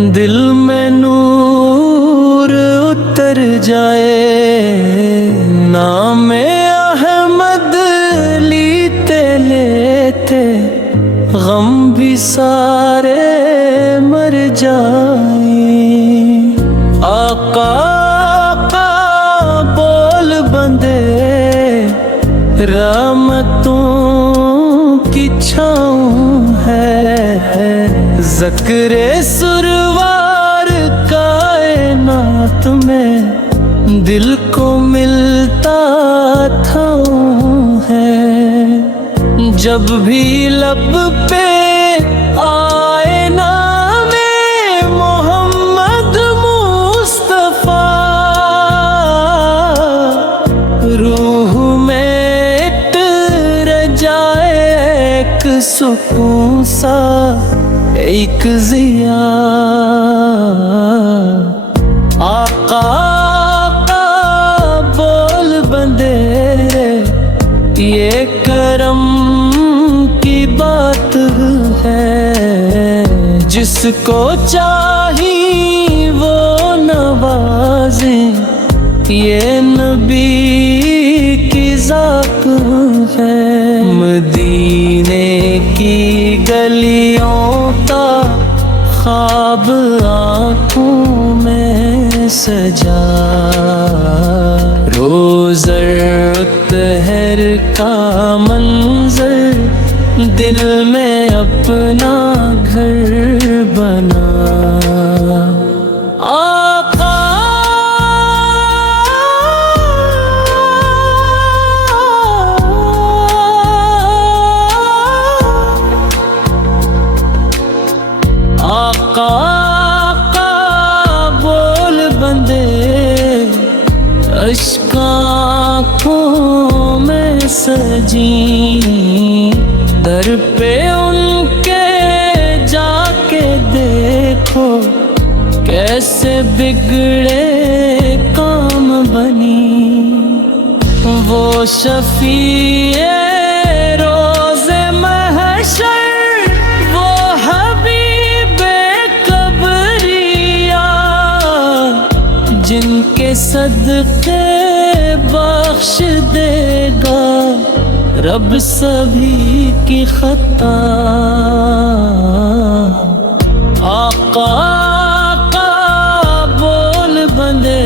دل میں نور اتر جائے، نام احمد لیتے لیتے غم بھی سارے مر جائیں۔ آقا آقا بول بندے رحمتوں کی چھاؤں ہے، ذکر سروار کائنات میں دل کو ملتا تھا ہے۔ جب بھی لب پہ آئے نام محمد مصطفیٰ، روح میں اتر جائے ایک سکون سا، ایک ضیا۔ آقا آقا بول بندے یہ کرم کی بات ہے، جس کو چاہی وہ نوازیں، یہ نبی کی ذات ہے۔ مدینے کی گلیوں کا خواب آنکھوں میں سجا، روزر طہر کا منظر دل میں اپنا گھر بنا۔ آقا آقا آقا بول بندے اشک آنکھوں میں سجی، در پہ ان کے جا کے دیکھو کیسے بگڑے کام بنی۔ وہ شفیع روز محشر، وہ حبیب قبریا، جن کے صدقے بخش دے گا رب سبھی کی خطا۔ آقا آقا بول بندے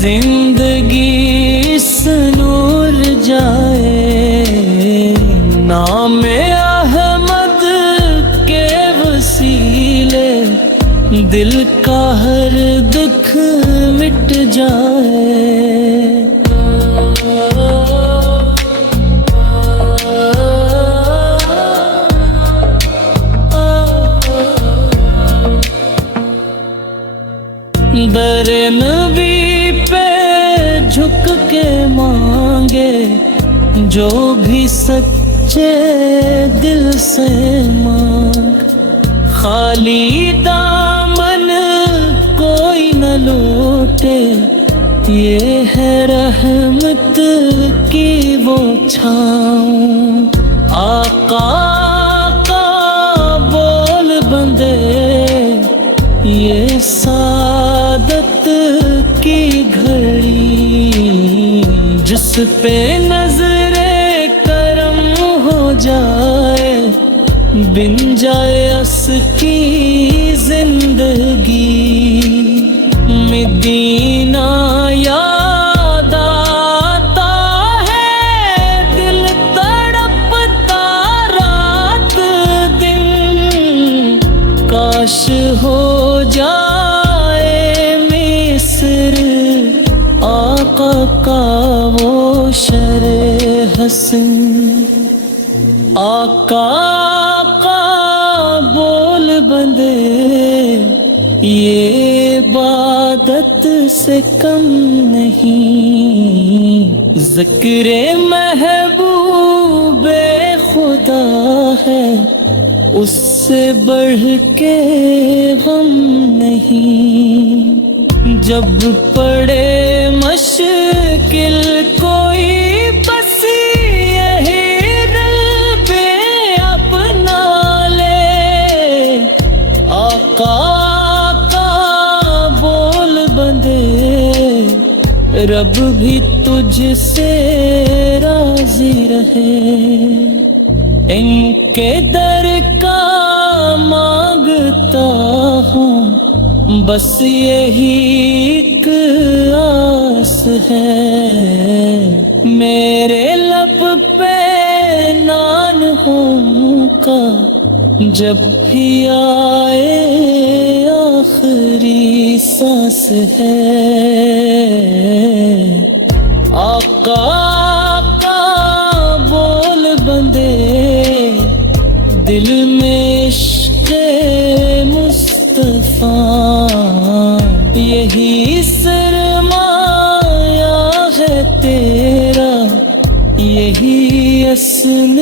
زندگی اس نور جائے، نام احمد کے وسیلے دل کا ہر دکھ مٹ جائے۔ در نبی پہ جھک کے مانگے جو بھی سچے دل سے مانگ، خالی دامن کوئی نہ لوٹے، یہ ہے رحمت کی وہ چھاؤں۔ آقا آقا بول بندے یہ سعادت کی گھڑی، جس پہ نظر کرم ہو جائے، بن جائے اس کی زندگی۔ مدینہ یاد آتا ہے، دل تڑپتا رات دن، کاش ہو جائے مصر آقا کا وہ شر حسن۔ آقا آقا بول بندے یہ عبادت سے کم نہیں، ذکر محبوب خدا ہے، اس سے بڑھ کے غم نہیں۔ جب پڑے مشکل کوئی بس یہی رب اپنا لے، آقا کا بول بندے رب بھی تجھ سے راضی رہے، ان کے در کا مانگتا ہوں بس یہی ایک آس ہے، میرے لب پہ نان ہوں کا جب بھی آئے آخری سانس ہے، آقا کا بول بندے دل میں عشق مصطفیٰ، یہی سرمایہ ہے تیرا، یہی اصل